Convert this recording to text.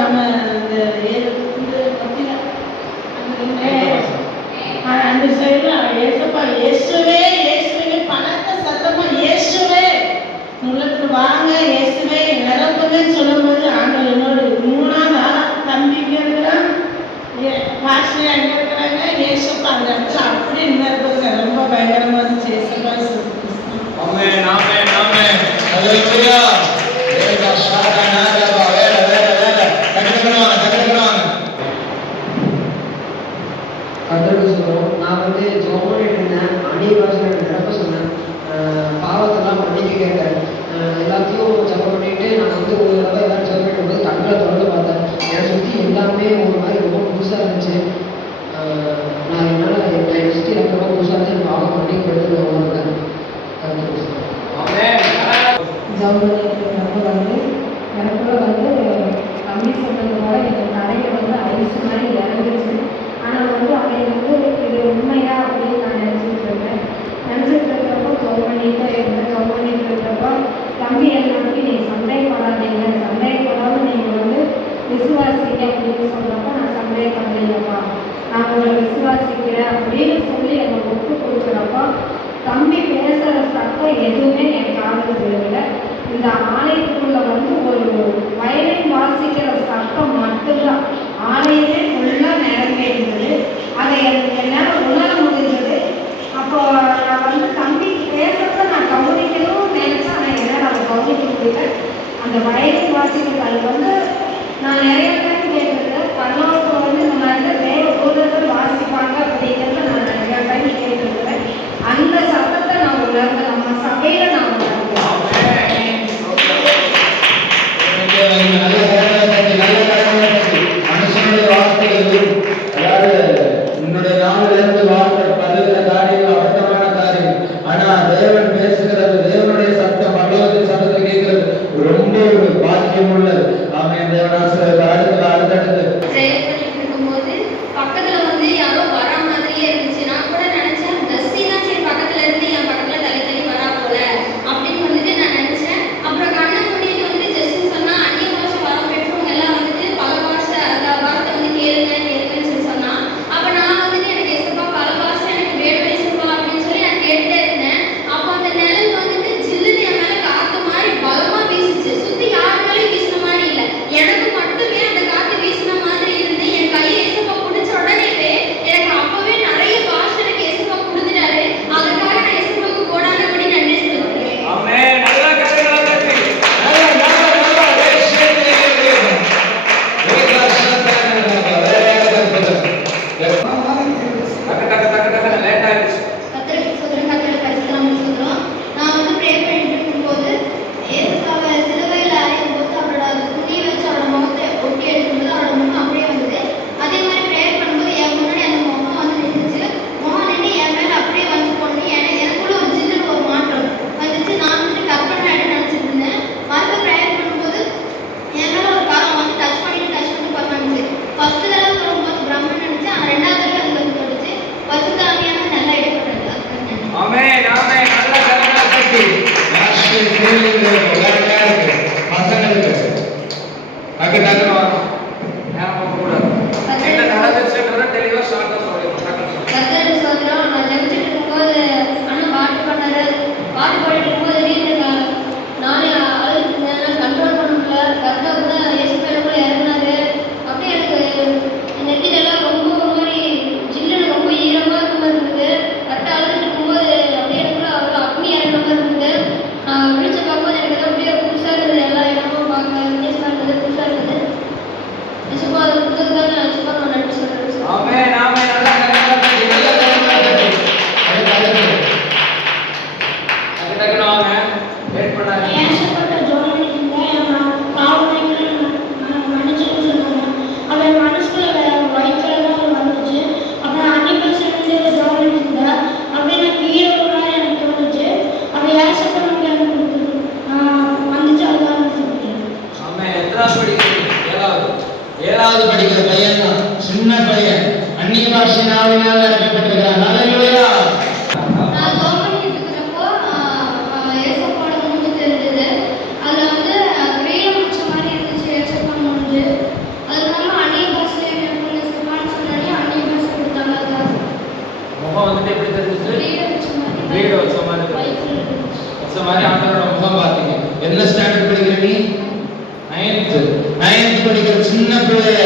நம்ம இந்த அந்த சைடில் ஏசப்பா இயேசுவே இயேசுவே பணத்தை சத்தமாக இயேசுவே உங்களுக்கு வாங்க இயேசுவே நிரப்புங்கன்னு சொல்லும்போது ஆண்டவர் என்னோட 3ஆவது தம்பிங்க இருக்கிறான், பாஸ்டர் அங்கே இருக்கிறாங்க. ஏசப்பா அந்த இடத்துல அப்படியே நிரப்புங்க. ரொம்ப பயங்கரமாக இருந்துச்சு. ஏசப்பா கத்தருக்கு சொல்லுவோம். நான் ஜெபம் பண்ணிட்டு இருந்தேன். அந்நிய பாஷையில் நிரப்ப சொன்னேன். பாவத்தெல்லாம் மன்னிக்க கேட்டேன். எல்லாத்தையும் ஜெபம் பண்ணிட்டு நான் ஒரு தடவை எல்லாரும் ஜெபம் பண்ணிட்டு போது கண்களை தொடர்ந்து பார்த்தேன். என்னை சுற்றி எல்லாமே ஒரு மாதிரி ரொம்ப புதுசாக இருந்துச்சு. நான் என்னால் என்னை சுற்றி எனக்கு ரொம்ப புதுசாக இருந்து என் பாவம் மன்னிக்க எடுத்துட்டு இருக்கேன். கத்தருக்கு சொல்லுவோம். ஜெபம் பண்ணிட்டு எனக்குள்ள தம்பி சொன்னது போல எங்கள் தலையை ஐஸ் மாதிரி இறங்குச்சு. ஆனால் அவன் இது உண்மையா அப்படின்னு நான் நினச்சிட்டு இருக்கிறப்போ ஜெபம் பண்ணிட்டு இருக்கிறப்போ தம்பி எல்லாமே நீ சந்தேகப்படாதீங்க, சந்தேகப்படாமல் நீங்கள் விசுவாசிக்க அப்படின்னு சொல்கிறப்போ நான் சந்தேகப்படலையப்பா, நான் உங்களை விசுவாசிக்கிறேன் அப்படின்னு சொல்லி எனக்கு ஒப்பு கொடுக்குறப்போ தம்பி பேசுகிற சத்தம் எதுவுமே என் காதில் விழுகலை. இந்த ஆலயத்துக்குள்ள ஒரு வயலின் வாசிக்கிற சத்தம் மட்டும்தான் ஆலயமே ஃபுல்லாக நிரம்பி இருந்தது. அதை என்னால் உணர முடிஞ்சது. அப்போ நான் தம்பி பேசுறத நான் கவனிக்கணும்னு நினைச்சேன். ஆனால் என்னால் அதை கவனிக்க முடியல. அந்த வயலின் வாசிக்கிறது அது நான் நிறைய டைம் கேட்டிருக்கேன். பரலோகத்தில் இந்த மாதிரி தேவ தூதர்கள் வாசிப்பாங்க அப்படிங்கிறத நான் நிறைய டைம் கேட்டிருக்கிறேன். அந்த சத்தத்தை நான் உணர்ந்தேன். நம்ம சபையில நான் உணர்ந்தேன். மனுஷனுடைய வார்த்தைகள் அதாவது உன்னுடைய நாளிலிருந்து வார்த்தை பல்லுகிற காரியங்கள் அபத்தமான காரியம். ஆனா தேவன் பேசுகிறது, தேவனுடைய சத்தம் பகவத்தின் சத்தத்தை கேட்கிறது ரொம்ப ஒரு பாக்கியம் உள்ளது. ஆமென். தேவனாசிரியர் அடுத்தடுத்து பக்கத்துல யாரோ வரா மாதிரியே இருந்துச்சு. நான் கூட நினைச்சேன் தஸ்தி தான் சரி பக்கத்துல இருந்து என் பக்கத்துல தள்ளி தள்ளி வரா போல அப்படின்னு நான் நினைச்சேன். அப்புறம் கண்ணை மூடிட்டு ஜஸ்டின் சொன்னா அந்நிய பாஷை வரம் பெற்றவங்க எல்லாம் பல பாஷை அந்த வார்த்தை கேளுங்கன்னு சொல்லி சொன்னா. அப்ப நான் எனக்கு எசப்பா பல பாஷை எனக்கு வேணும் எசப்பா அப்படின்னு சொல்லி நான் கேட்டுட்டே இருந்தேன். அப்போ அந்த நிழல் ஜில்லுன்னு என் மேல காத்து மாதிரி பலமா வீசுச்சு. சுத்தி யாரு மேலே வீசின மாதிரி இல்லை, எனக்கு மட்டுமே அந்த காத்து வீசின மாதிரி இருந்து என் கையை எசப்பா பிடிச்ச உடனேவே எனக்கு அப்பவே நிறைய பாஷை எனக்கு எசப்பா கொடுத்துட்டாரு. அதுக்காக நான் எசப்பாவுக்கு கோடான கோடி நன்றி சொல்லுவேன். ஆமென். நல்லா கரெக்டா இருக்கு. ஏழாவது படிக்கிற பையன் தான், சின்ன பையன், அந்நிய பாஷையினால் அழைக்கப்பட்டிருக்கிறான். ஹல்லேலூயா. நான் ஜெபம் பண்ணிட்டு இருக்கிறப்போ ஏசப்பாவோட மூஞ்சி தெரிஞ்சது. அதுல வீரம் வச்ச மாதிரி இருந்துச்சு ஏசப்பா மூஞ்சி. முகம் வந்துட்டு எப்படி தெரிஞ்சிச்சு? வீடு வச்ச மாதிரி தெரிஞ்சிச்சு. வச்ச மாதிரி ஆண்டவரோட முகம் பார்த்தீங்க. என்ன ஸ்டாண்டர்ட் படிக்கிற நீ? 9th படிக்கிற சின்ன பிள்ளைய